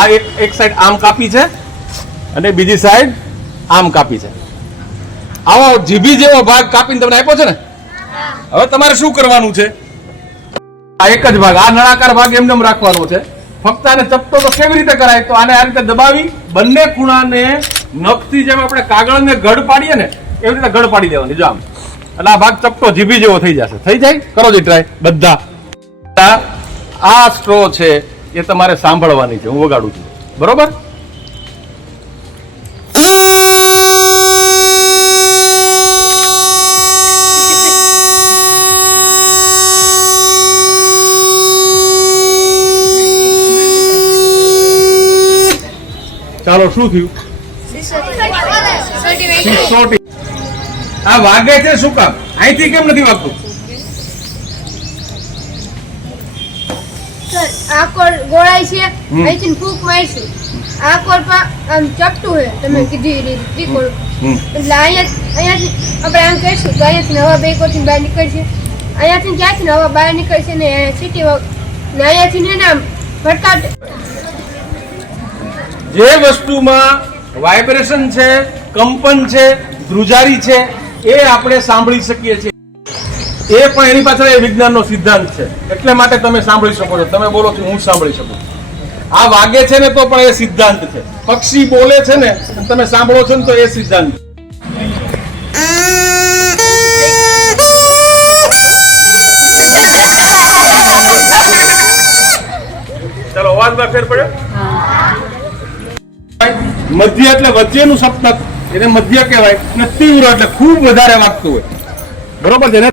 આ એક સાઈડ આમ કાપી છે અને બીજી સાઈડ આમ કાપી છે. આવો જીભી જેવો ભાગ કાપીને તમને આપ્યો છે ને. હવે તમારે શું કરવાનું છે? આ એક જ ભાગ, આ નળાકાર ભાગ એમને રાખવાનો છે. ફક્ત આને ચપટો તો કેવી રીતે કરાય? તો આને આ રીતે દબાવી બંને ખૂણાને નખથી જેમ આપણે કાગળને ગઢ પાડીએ ને એવી રીતે ગઢ પાડી દેવાની. જો આમ એટલે આ ભાગ ચપટો જીભી જેવો થઈ જશે. થઈ જાય? કરો જી ટ્રાય બધા. આ સ્ટ્રો છે એ તમારે સાંભળવાની છે. હું વગાડું છું, બરોબર? ચાલો, શું થયું? સિસોટી. આ વાગે છે શું કામ? અહીંથી કેમ નથી વાગતું? આ કોર ગોળાઈ છે, અહીંથી ફૂંક મારશું. આ કોર આમ ચપટું છે, તમે કીધી રીત કોર. એટલે અહીંયાથી આપણે આમ કરીશું તો અહીંયાથી હવા બે કોરથી બહાર નીકળશે. અહીંયાથી ક્યાંથી હવા બહાર નીકળશે ને સીટી ને અહીંયાથી ને આમ ભટકાટ. જે વસ્તુમાં વાઇબ્રેશન છે, કંપન છે, ધ્રુજારી છે એ આપણે સાંભળી શકીએ છીએ. એ પણ એની પાછળ એ વિજ્ઞાનનો સિદ્ધાંત છે. એટલે માટે તમે સાંભળી શકો છો. તમે બોલો છો હું સાંભળી શકું. આ વાગે છે ને તો પણ એ સિદ્ધાંત છે. પક્ષી બોલે છે ને તમે સાંભળો છો ને તો એ સિદ્ધાંત છે. ચાલો, અવાજમાં ફેર પડ્યો. મધ્ય એટલે વચ્ચેનું સપ્તક, એને મધ્ય કહેવાય. અને તીવ્ર એટલે ખૂબ વધારે વાગતું હોય, બરોબર છે ને?